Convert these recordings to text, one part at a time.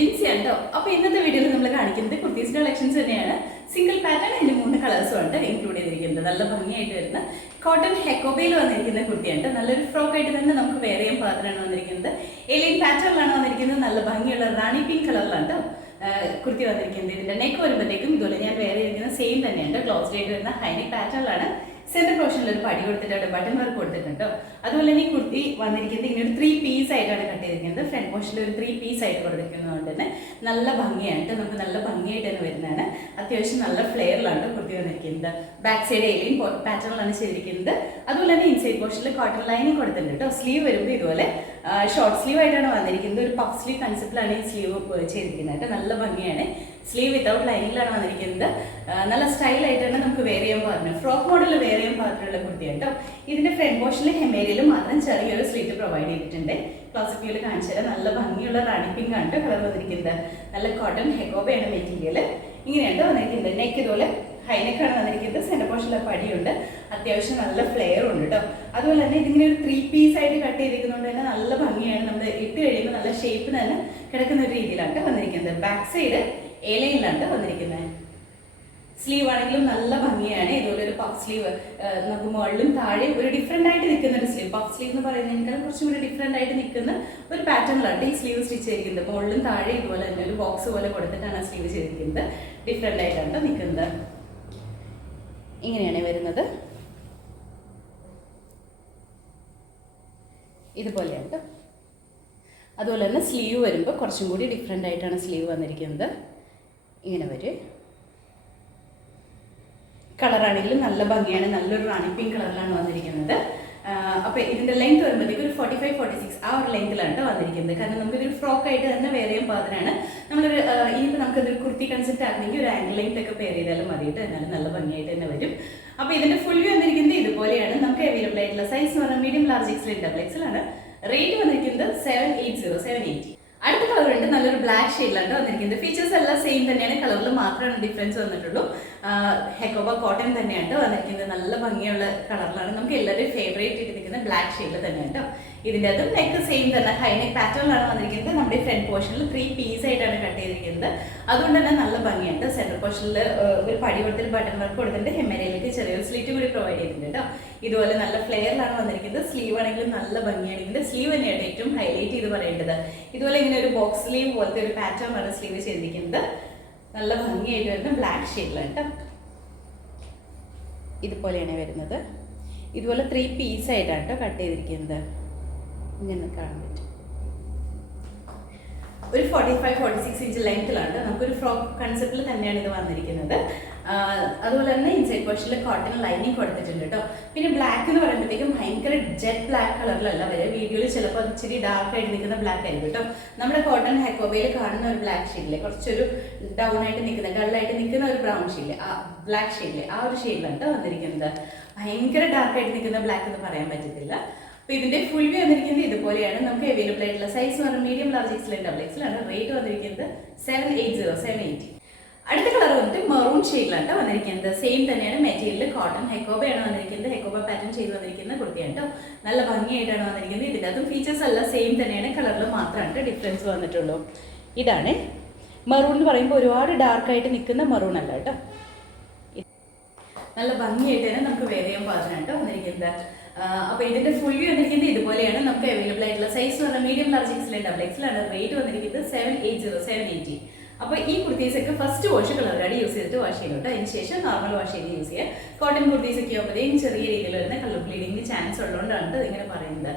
ബിൻസി ഉണ്ടോ? അപ്പോൾ ഇന്നത്തെ വീഡിയോയിൽ നമ്മൾ കാണിക്കുന്നത് കുർത്തീസ് കളക്ഷൻസ് തന്നെയാണ്. സിംഗിൾ പാറ്റേൺ അതിൻ്റെ 3 കളേഴ്സും ഉണ്ട് ഇൻക്ലൂഡ് ചെയ്തിരിക്കുന്നത്. നല്ല ഭംഗിയായിട്ട് വരുന്ന കോട്ടൺ ഹെക്കോബയിൽ വന്നിരിക്കുന്ന കുർത്തിയുണ്ട്. നല്ലൊരു ഫ്രോക്ക് ആയിട്ട് തന്നെ നമുക്ക് വേറെ ചെയ്യാൻ പാത്രമാണ് വന്നിരിക്കുന്നത്. എലിയൻ പാറ്റേണിലാണ് വന്നിരിക്കുന്നത്. നല്ല ഭംഗിയുള്ള റാണി പിങ്ക് കളറിലാണ് കുർത്തി വന്നിരിക്കുന്നത്. ഇതിൻ്റെ നെക്ക് വരുമ്പോഴത്തേക്കും ഇതുപോലെ ഞാൻ വേറെ ഇരിക്കുന്ന സെയിം തന്നെയുണ്ട്. ക്ലോസ്ഡ് ആയിട്ട് വരുന്ന ഹൈനെക്ക് പാറ്റേണിലാണ്. സെൻറ്റർ പോർഷനിൽ ഒരു പടി കൊടുത്തിട്ടുണ്ട്, ബട്ടൺ വർക്ക് കൊടുത്തിട്ടുണ്ട്. അതുപോലെ തന്നെ ഈ കുർത്തി വന്നിരിക്കുന്നത് ഇങ്ങനെ ഒരു 3 പീസ് ആയിട്ടാണ് കട്ട് ചെയ്തിരിക്കുന്നത്. ഫ്രണ്ട് പോർഷനിൽ ഒരു 3 പീസ് ആയിട്ട് കൊടുത്തിരിക്കുന്നതുകൊണ്ട് തന്നെ നല്ല ഭംഗിയാണ്. നമുക്ക് നല്ല ഭംഗിയായിട്ട് തന്നെ വരുന്നതാണ്. അത്യാവശ്യം നല്ല ഫ്ലെയറിലാണ് കുർത്തി വന്നിരിക്കുന്നത്. ബാക്ക് സൈഡ് ഏലിയൻ പാറ്റേണിലാണ് ചെയ്തിരിക്കുന്നത്. അതുപോലെ തന്നെ ഇൻസൈഡ് പോർഷനിൽ കോട്ടൺ ലൈനിങ് കൊടുത്തിട്ടുണ്ട് കേട്ടോ. സ്ലീവ് വരുമ്പോൾ ഇതുപോലെ ഷോർട്ട് സ്ലീവ് ആയിട്ടാണ് വന്നിരിക്കുന്നത്. ഒരു പഫ് സ്ലീവ് കൺസെപ്റ്റിലാണ് ഈ സ്ലീവ് ചെയ്തിരിക്കുന്നത് കേട്ടോ. നല്ല ഭംഗിയാണ്. സ്ലീവ് വിത്തൗട്ട് ലൈനിങ്ങിലാണ് വന്നിരിക്കുന്നത്. നല്ല സ്റ്റൈലായിട്ട് തന്നെ നമുക്ക് വേറെ ചെയ്യാൻ പാകത്തിന് ഫ്രോക്ക് മോഡൽ വേറെ ചെയ്യാൻ പാകത്തിലുള്ള കുർത്തിയാണ് കേട്ടോ. ഇതിന്റെ ഫ്രണ്ട് പോർഷനിൽ ഹെമേരിയിൽ മാത്രം ചെറിയൊരു സ്ലീറ്റ് പ്രൊവൈഡ് ചെയ്തിട്ടുണ്ട്. ക്ലാസിക് വ്യൂല് കാണിച്ചു തരാം. നല്ല ഭംഗിയുള്ള റാണി പിങ്ക് ആണ് കളർ വന്നിരിക്കുന്നത്. നല്ല കോട്ടൺ ഹെക്കോബയാണ് മെറ്റീരിയൽ. ഇങ്ങനെയാണ് വന്നിരിക്കുന്നത്. നെക്ക് ഇതുപോലെ ഹൈനെക്കാണ് വന്നിരിക്കുന്നത്. സെൻറ്റർ പോർഷനിലെ പടിയുണ്ട്. അത്യാവശ്യം നല്ല ഫ്ലെയർ ഉണ്ട് കേട്ടോ. അതുപോലെ തന്നെ ഇതിങ്ങനെ ഒരു 3 പീസ് ആയിട്ട് കട്ട് ചെയ്തിരിക്കുന്നതുകൊണ്ട് തന്നെ നല്ല ഭംഗിയാണ്. നമ്മൾ ഇട്ട് കഴിയുമ്പോൾ നല്ല ഷേപ്പിന് തന്നെ കിടക്കുന്ന ഒരു രീതിയിലാണ് വന്നിരിക്കുന്നത്. ബാക്ക് സൈഡ് ഏലയിലാണ് വന്നിരിക്കുന്നത്. സ്ലീവ് ആണെങ്കിലും നല്ല ഭംഗിയാണ്. ഇതുപോലെ ഒരു പഫ് സ്ലീവ് നമുക്ക് മുകളിലും താഴെയും ഒരു ഡിഫറെൻ്റ് ആയിട്ട് നിൽക്കുന്ന ഒരു സ്ലീവ്. പഫ് സ്ലീവ് എന്ന് പറയുന്നതിനേക്കാൾ കുറച്ചും കൂടി ഡിഫറെൻ്റ് ആയിട്ട് നിൽക്കുന്ന ഒരു പാറ്റേണിലാണ് ഈ സ്ലീവ് സ്റ്റിച്ച് ചെയ്തിരിക്കുന്നത്. മുകളിലും താഴെ ഇതുപോലെ തന്നെ ഒരു ബോക്സ് പോലെ കൊടുത്തിട്ടാണ് സ്ലീവ് ചെയ്തിരിക്കുന്നത്. ഡിഫറെൻ്റ് ആയിട്ടാണ് നിൽക്കുന്നത്. ഇങ്ങനെയാണ് വരുന്നത്. ഇതുപോലെയാണ്. അതുപോലെ തന്നെ സ്ലീവ് വരുമ്പോൾ കുറച്ചും കൂടി ഡിഫറെൻ്റ് ആയിട്ടാണ് സ്ലീവ് വന്നിരിക്കുന്നത്. ഇങ്ങനെ വരും. കളറാണെങ്കിലും നല്ല ഭംഗിയാണ്. നല്ലൊരു റാണി പിങ്ക് കളറിലാണ് വന്നിരിക്കുന്നത്. അപ്പോൾ ഇതിൻ്റെ ലെങ്ത് വരുമ്പോഴത്തേക്ക് ഒരു 45-46 ആ ഒരു ലെങ്ത്തിലാണ് വന്നിരിക്കുന്നത്. കാരണം നമുക്കിതൊരു ഫ്രോക്ക് ആയിട്ട് തന്നെ വേറെ ചെയ്യാൻ പാകത്തിനാണ്. നമ്മളൊരു ഇനിയിപ്പോൾ നമുക്കതൊരു കുർത്തി കൺസെപ്റ്റ് ആണെങ്കിൽ ഒരു ആംഗിൾ ലെങ്ത് ഒക്കെ പെയർ ചെയ്താലും മതിയിട്ട് എന്നാലും നല്ല ഭംഗിയായിട്ട് തന്നെ വരും. അപ്പോൾ ഇതിൻ്റെ ഫുൾ വ്യൂ വന്നിരിക്കുന്നത് ഇതുപോലെയാണ്. നമുക്ക് അവൈലബിൾ ആയിട്ടുള്ള സൈസ് എന്ന് പറഞ്ഞാൽ medium, large, XL, double XL ആണ്. റേറ്റ് വന്നിരിക്കുന്നത് 780. അടുത്ത കളർ ഉണ്ട്. നല്ലൊരു ബ്ലാക്ക് ഷെയ്ഡിലാണ് വന്നിരിക്കുന്നത്. ഫീച്ചേഴ്സ് എല്ലാം സെയിം തന്നെയാണ്. കളറിൽ മാത്രമാണ് ഡിഫറൻസ് വന്നിട്ടുള്ളൂ. ഹെക്കോബ കോട്ടൺ തന്നെയാണ് വന്നിരിക്കുന്നത്. നല്ല ഭംഗിയുള്ള കളറിലാണ്. നമുക്ക് എല്ലാവരും ഫേവറേറ്റ് ആയിട്ട് നിൽക്കുന്ന ബ്ലാക്ക് ഷെയ്ഡിൽ തന്നെയാണ്. ഇതിൻ്റെ അതും നെക്ക് സെയിം തന്നെ ഹൈനെക്ക് പാറ്റേണിലാണ് വന്നിരിക്കുന്നത്. നമ്മുടെ ഫ്രണ്ട് പോർഷനിൽ 3 പീസ് ആയിട്ടാണ് കട്ട് ചെയ്തിരിക്കുന്നത്. അതുകൊണ്ട് തന്നെ നല്ല ഭംഗിയുണ്ട്. സെൻറ്റർ പോർഷനിൽ ഒരു പടി കൊടുത്തിട്ട് ബട്ടൺ വർക്ക് കൊടുത്തിട്ട് ഹെമേരയിലേക്ക് ചെറിയൊരു സ്ലിറ്റ് കൂടി പ്രൊവൈഡ് ചെയ്തിട്ടുണ്ട് കേട്ടോ. ഇതുപോലെ നല്ല ഫ്ലെയറിലാണ് വന്നിരിക്കുന്നത്. സ്ലീവ് ആണെങ്കിലും നല്ല ഭംഗിയാണ്. ഇതിൻ്റെ സ്ലീവ് തന്നെയാണ് ഏറ്റവും ഹൈലൈറ്റ് ചെയ്ത് പറയേണ്ടത്. ഇതുപോലെ ഇങ്ങനെ ഒരു ബോക്സ് സ്ലീവ് പോലത്തെ ഒരു പാറ്റേൺ ആണ് സ്ലീവ് ചെയ്തിരിക്കുന്നത്. നല്ല ഭംഗിയായിട്ട് വരുന്ന ബ്ലാക്ക് ഷെയ്ഡിലാണ് കേട്ടോ. ഇതുപോലെയാണ് വരുന്നത്. ഇതുപോലെ 3 പീസ് ആയിട്ടാണ് കേട്ടോ കട്ട് ചെയ്തിരിക്കുന്നത്. ഇങ്ങനെ കാണാൻ പറ്റും. ഒരു 45-46 ഇഞ്ച് ലെങ്ത്തിലാണ്. നമുക്കൊരു ഫ്രോക്ക് കൺസെപ്റ്റിൽ തന്നെയാണ് ഇത് വന്നിരിക്കുന്നത്. അതുപോലെ തന്നെ ഇൻസൈഡ് പോർഷനിൽ കോട്ടൺ ലൈനിങ് കൊടുത്തിട്ടുണ്ട് കേട്ടോ. പിന്നെ ബ്ലാക്ക് എന്ന് പറയുമ്പോഴത്തേക്കും ഭയങ്കര ജെറ്റ് ബ്ലാക്ക് കളറിലല്ല വരെ. വീഡിയോയിൽ ചിലപ്പോൾ ഇച്ചിരി ഡാർക്ക് ആയിട്ട് നിൽക്കുന്ന ബ്ലാക്ക് ആയിരിക്കും കേട്ടോ. നമ്മുടെ കോട്ടൺ ഹെക്കോബയിൽ കാണുന്ന ഒരു ബ്ലാക്ക് ഷെയ്ഡിലെ കുറച്ചൊരു ഡൗൺ ആയിട്ട് നിൽക്കുന്ന ഡള്ളായിട്ട് നിൽക്കുന്ന ഒരു ബ്രൗൺ ഷെയ്ഡിലെ ബ്ലാക്ക് ഷെയ്ഡിലെ ആ ഒരു ഷെയ്ഡിലാണ് വന്നിരിക്കുന്നത്. ഭയങ്കര ഡാർക്ക് ആയിട്ട് നിൽക്കുന്ന ബ്ലാക്ക് എന്ന് പറയാൻ പറ്റത്തില്ല. അപ്പോൾ ഇതിൻ്റെ ഫുൾ വ്യൂ വന്നിരിക്കുന്നത് ഇതുപോലെയാണ്. നമുക്ക് അവൈലബിൾ ആയിട്ടുള്ള സൈസ് എന്ന് പറഞ്ഞാൽ medium, large, XL, double XL ആണ്. റേറ്റ് വന്നിരിക്കുന്നത് 780. അടുത്ത കളർ വന്നിട്ട് മെറൂൺ ഷെയ്ഡിലാണ് വന്നിരിക്കുന്നത്. സെയിം തന്നെയാണ് മെറ്റീരിയൽ. കോട്ടൺ ഹെക്കോബയാണ് വന്നിരിക്കുന്നത്. ഹെക്കോബ പാറ്റേൺ ചെയ്ത് വന്നിരിക്കുന്ന കുർത്തിയാണ് കേട്ടോ. നല്ല ഭംഗിയായിട്ടാണ് വന്നിരിക്കുന്നത്. ഇതിൻ്റെ അതും ഫീച്ചേഴ്സ് എല്ലാം സെയിം തന്നെയാണ്. കളറിൽ മാത്രമാണ് ഡിഫറൻസ് വന്നിട്ടുള്ളൂ. ഇതാണ് മെറൂൺ എന്ന് പറയുമ്പോൾ ഒരുപാട് ഡാർക്കായിട്ട് നിൽക്കുന്ന മെറൂൺ അല്ല കേട്ടോ. നല്ല ഭംഗിയായിട്ട് തന്നെ നമുക്ക് വേറെ ചെയ്യാൻ പാകത്തിനാണ് വന്നിരിക്കുന്നത്. അപ്പോൾ ഇതിൻ്റെ ഫുൾ വ്യൂ വന്നിരിക്കുന്നത് ഇതുപോലെയാണ്. നമുക്ക് അവൈലബിൾ ആയിട്ടുള്ള സൈസ് എന്ന് പറഞ്ഞാൽ medium, large, XL, double XL ആണ്. റേറ്റ് വന്നിരിക്കുന്നത് 780. അപ്പോൾ ഈ കുർത്തീസൊക്കെ first wash colour card use ചെയ്തിട്ട് വാഷ് ചെയ്യണം. അതിന് ശേഷം നോർമൽ വാഷ് ചെയ്ത് യൂസ് ചെയ്യുക. കോട്ടൺ കുർത്തീസൊക്കെ ആകുമ്പോഴത്തേക്കും ചെറിയ രീതിയിൽ വരുന്ന കളർ ബ്ലീഡിങ്ങിന് ചാൻസ് ഉള്ളതുകൊണ്ടാണ് ഇങ്ങനെ പറയുന്നത്.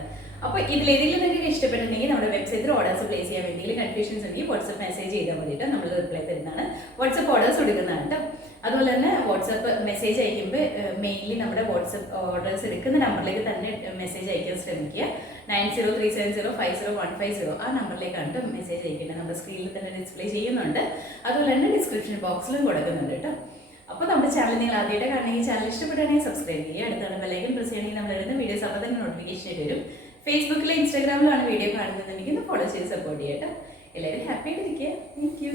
അപ്പോൾ ഇതിലേതെങ്കിലും നിങ്ങൾക്ക് ഇഷ്ടപ്പെട്ടിട്ടുണ്ടെങ്കിൽ നമ്മുടെ വെബ്സൈറ്റിൽ ഓർഡേഴ്സ് പ്ലേസ് ചെയ്യാൻ വേണ്ടി കൺഫ്യൂഷൻസ് ഉണ്ടെങ്കിൽ വാട്സപ്പ് മെസ്സേജ് ചെയ്താൽ മതിയിട്ട് നമ്മൾ റിപ്ലൈ തരുന്നതാണ്. വാട്സപ്പ് ഓർഡേഴ്സ് കൊടുക്കുന്നതാണ് കേട്ടോ. അതുപോലെ തന്നെ വാട്സപ്പ് മെസ്സേജ് അയക്കുമ്പോൾ മെയിൻലി നമ്മുടെ വാട്സപ്പ് ഓർഡേഴ്സ് എടുക്കുന്ന നമ്പറിലേക്ക് തന്നെ മെസ്സേജ് അയക്കാൻ ശ്രമിക്കുക. 9037050150 ആ നമ്പറിലേക്കാണ് മെസ്സേജ് അയക്കേണ്ടത്. നമ്മുടെ സ്ക്രീനിൽ തന്നെ ഡിസ്പ്ലേ ചെയ്യുന്നുണ്ട്. അതുപോലെ തന്നെ ഡിസ്ക്രിപ്ഷൻ ബോക്സിലും കൊടുക്കുന്നുണ്ട് കേട്ടോ. അപ്പോൾ നമ്മുടെ ചാനൽ നിങ്ങൾ ആദ്യമായിട്ട് കാണണമെങ്കിൽ ചാനൽ ഇഷ്ടപ്പെട്ടാണെങ്കിൽ സബ്സ്ക്രൈബ് ചെയ്യുക. അടുത്താണ് ബെല്ലൈക്കൺ പ്രസ് ചെയ്യണമെങ്കിൽ നമ്മൾ ഇടുന്ന വീഡിയോസ് അപ്പോൾ തന്നെ നോട്ടിഫിക്കേഷൻ ആയിട്ട് വരും. ഫേസ്ബുക്കിലും ഇൻസ്റ്റാഗ്രാമിലാണ് വീഡിയോ കാണുന്നതെങ്കിൽ ഫോളോ ചെയ്ത് സപ്പോർട്ട് ചെയ്യാം കേട്ടോ. എല്ലാവരും ഹാപ്പി ആയിട്ടിരിക്കുക. Thank you.